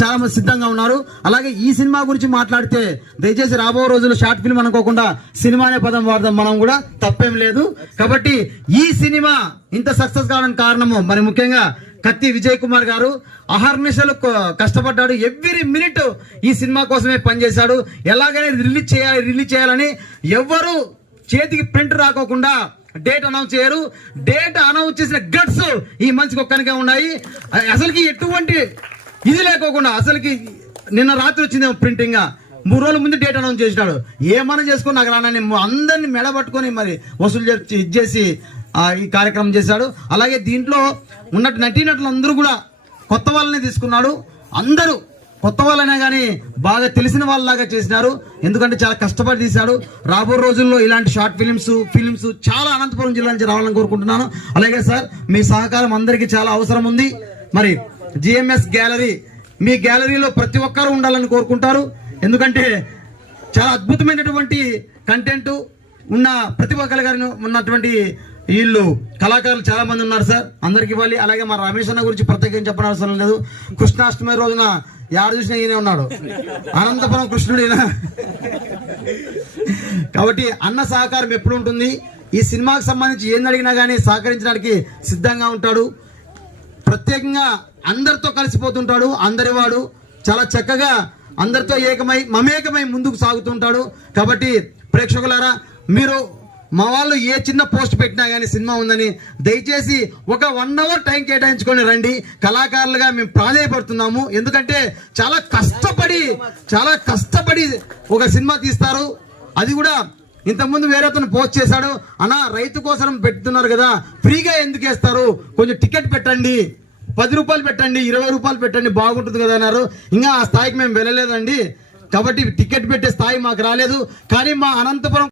చాలా మంది సిద్ధంగా ఉన్నారు. అలాగే ఈ సినిమా గురించి మాట్లాడితే దయచేసి రాబో రోజుల్లో షార్ట్ ఫిల్మ్ అనుకోకుండా సినిమా అనే పదం వాడదాం, మనం కూడా తప్పేం లేదు. కాబట్టి ఈ సినిమా ఇంత సక్సెస్ కావడానికి కారణము మరి ముఖ్యంగా కత్తి విజయ్ కుమార్ గారు అహర్నిశలు కష్టపడ్డాడు. ఎవ్రీ మినిట్ ఈ సినిమా కోసమే పనిచేశాడు. ఎలాగైనా రిలీజ్ చేయాలని ఎవ్వరు చేతికి ప్రింట్ రాకోకుండా డేట్ అనౌన్స్ చేయరు. డేట్ అనౌన్స్ చేసిన గట్స్ ఈ మనిషికి ఒక్కనికే ఉన్నాయి. అసలుకి ఎటువంటి ఇది లేకోకుండా అసలుకి నిన్న రాత్రి వచ్చింది ప్రింటింగ్ 3 రోజుల ముందు డేట్ అనౌన్స్ చేసినాడు. ఏమన్నా చేసుకుని నాకు రానని అందరినీ మెడబట్టుకొని మరి వసూలు చేసి ఈ కార్యక్రమం చేశాడు. అలాగే దీంట్లో ఉన్నట్టు నటీనటులు అందరూ కూడా కొత్త వాళ్ళని తీసుకున్నాడు. అందరూ కొత్త వాళ్ళైనా కానీ బాగా తెలిసిన వాళ్ళలాగా చేసినారు. ఎందుకంటే చాలా కష్టపడి తీశాడు. రాబో రోజుల్లో ఇలాంటి షార్ట్ ఫిలిమ్స్ చాలా అనంతపురం జిల్లా నుంచి రావాలని కోరుకుంటున్నాను. అలాగే సార్ మీ సహకారం అందరికీ చాలా అవసరం ఉంది. మరి జిఎంఎస్ గ్యాలరీ, మీ గ్యాలరీలో ప్రతి ఒక్కరూ ఉండాలని కోరుకుంటారు. ఎందుకంటే చాలా అద్భుతమైనటువంటి కంటెంట్ ఉన్న ప్రతిభ కలిగిన ఉన్నటువంటి వీళ్ళు కళాకారులు చాలా మంది ఉన్నారు సార్, అందరికి ఇవ్వాలి. అలాగే మా రమేష్ అన్న గురించి ప్రత్యేకంగా చెప్పడం అవసరం లేదు. కృష్ణాష్టమి రోజున యారు చూసినా ఈయనే ఉన్నాడు, అనంతపురం కృష్ణుడు ఈయన. కాబట్టి అన్న సహకారం ఎప్పుడు ఉంటుంది. ఈ సినిమాకి సంబంధించి ఏం అడిగినా కానీ సహకరించడానికి సిద్ధంగా ఉంటాడు. ప్రత్యేకంగా అందరితో కలిసిపోతుంటాడు. అందరివాడు చాలా చక్కగా అందరితో మమేకమై ముందుకు సాగుతుంటాడు. కాబట్టి ప్రేక్షకులారా, మీరు మా వాళ్ళు ఏ చిన్న పోస్ట్ పెట్టినా కానీ సినిమా ఉందని దయచేసి ఒక 1 అవర్ టైం కేటాయించుకొని రండి. కళాకారులుగా మేము ప్రాధాన్యపడుతున్నాము. ఎందుకంటే చాలా కష్టపడి ఒక సినిమా తీస్తారు. అది కూడా ఇంతకుముందు వేరే అతను పోస్ట్ చేశాడు, అన్నా రైతు కోసం పెడుతున్నారు కదా, ఫ్రీగా ఎందుకు వేస్తారు, కొంచెం టికెట్ పెట్టండి, 10 రూపాయలు పెట్టండి, 20 రూపాయలు పెట్టండి, బాగుంటుంది కదా అన్నారు. ఇంకా ఆ స్థాయికి మేము వెళ్ళలేదండి. కాబట్టి టికెట్ పెట్టే స్థాయి మాకు రాలేదు. కానీ మా అనంతపురం